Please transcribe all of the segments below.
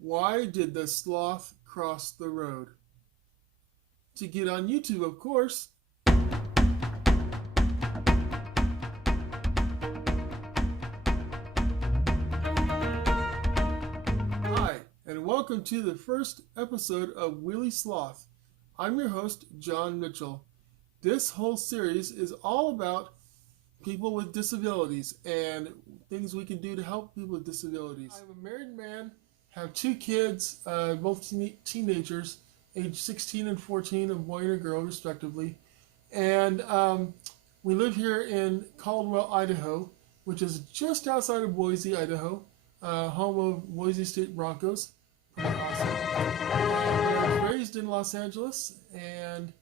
Why did the sloth cross the road? To get on YouTube, of course. Hi, and welcome to the first episode of Wheelie Sloth. I'm your host, John Mitchell. This whole series is all about people with disabilities and things we can do to help people with disabilities. I'm a married man, have two kids, both teenagers, age 16 and 14, a boy and a girl, respectively. And we live here in Caldwell, Idaho, which is just outside of Boise, Idaho, home of Boise State Broncos. Pretty awesome. I was raised in Los Angeles and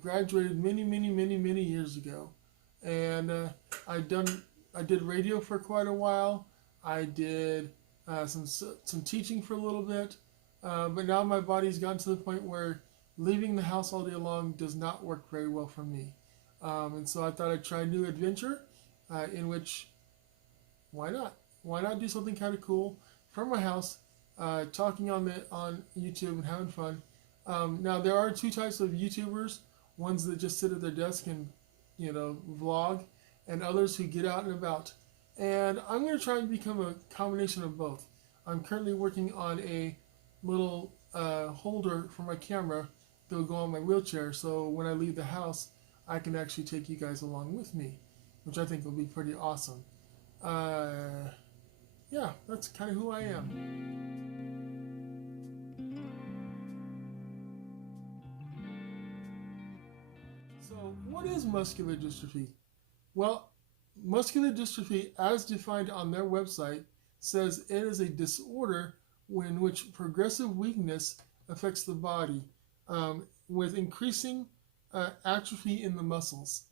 graduated many years ago. And I did radio for quite a while. I did some teaching for a little bit, but now my body's gotten to the point where leaving the house all day long does not work very well for me. And so I thought I'd try a new adventure, in which, why not? Why not do something kind of cool from my house, talking on YouTube and having fun. Now there are two types of YouTubers: ones that just sit at their desk and vlog, and others who get out and about. And I'm going to try and become a combination of both. I'm currently working on a little holder for my camera that will go on my wheelchair, so when I leave the house, I can actually take you guys along with me, which I think will be pretty awesome. Yeah, that's kind of who I am. So, what is muscular dystrophy? Well, muscular dystrophy, as defined on their website, says it is a disorder in which progressive weakness affects the body, with increasing atrophy in the muscles.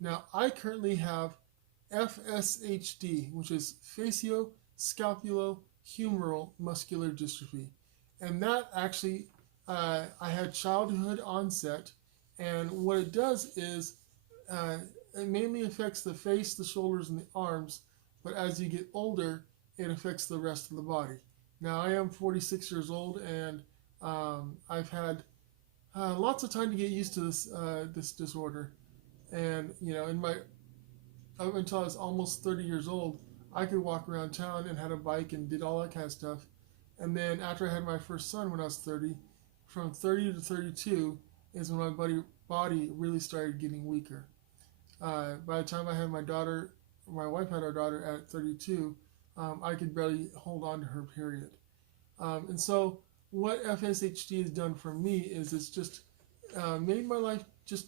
Now, I currently have FSHD, which is facioscapulohumeral muscular dystrophy. And that actually, I had childhood onset. And what it does is it mainly affects the face, the shoulders, and the arms. But as you get older, it affects the rest of the body. Now, I am 46 years old, and I've had lots of time to get used to this disorder. And up until I was almost 30 years old, I could walk around town and had a bike and did all that kind of stuff. And then after I had my first son when I was 30, from 30 to 32 is when my body really started getting weaker. By the time I had my daughter, my wife had our daughter at 32, I could barely hold on to her period. And so what FSHD has done for me is it's just made my life, just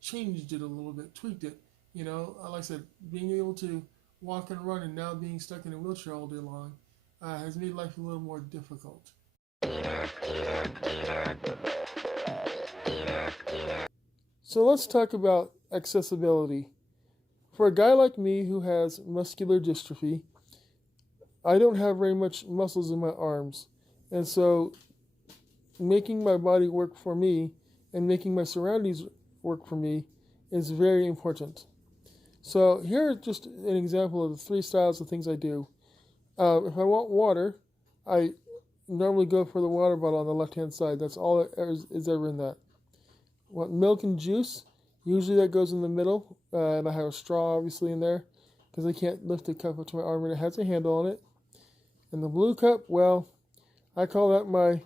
changed it a little bit, tweaked it. Like I said, being able to walk and run and now being stuck in a wheelchair all day long has made life a little more difficult. So let's talk about accessibility. For a guy like me who has muscular dystrophy, I don't have very much muscles in my arms. And so making my body work for me and making my surroundings work for me is very important. So here is just an example of the three styles of things I do. If I want water, I normally go for the water bottle on the left-hand side. That's all is ever in that. Want milk and juice? Usually that goes in the middle, and I have a straw obviously in there because I can't lift the cup up to my arm and it has a handle on it. And the blue cup, well, I call that my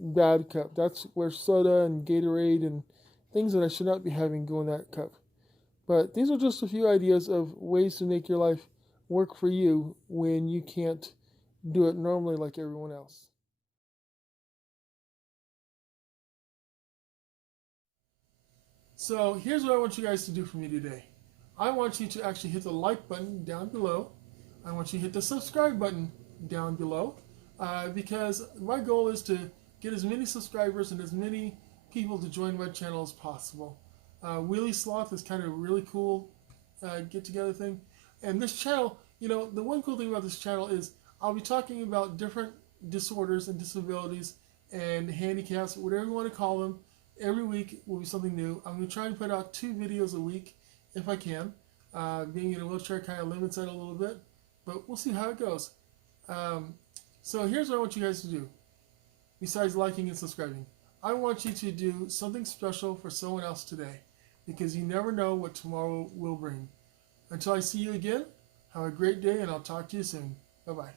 bad cup. That's where soda and Gatorade and things that I should not be having go in that cup. But these are just a few ideas of ways to make your life work for you when you can't do it normally like everyone else. So here's what I want you guys to do for me today. I want you to actually hit the like button down below. I want you to hit the subscribe button down below, because my goal is to get as many subscribers and as many people to join my channel as possible. Wheelie Sloth is kind of a really cool get-together thing. And this channel, the one cool thing about this channel is I'll be talking about different disorders and disabilities and handicaps, whatever you want to call them. Every week will be something new. I'm going to try and put out 2 videos a week if I can. Being in a wheelchair kind of limits that a little bit, but we'll see how it goes. So here's what I want you guys to do. Besides liking and subscribing, I want you to do something special for someone else today, because you never know what tomorrow will bring. Until I see you again, have a great day, and I'll talk to you soon. Bye-bye.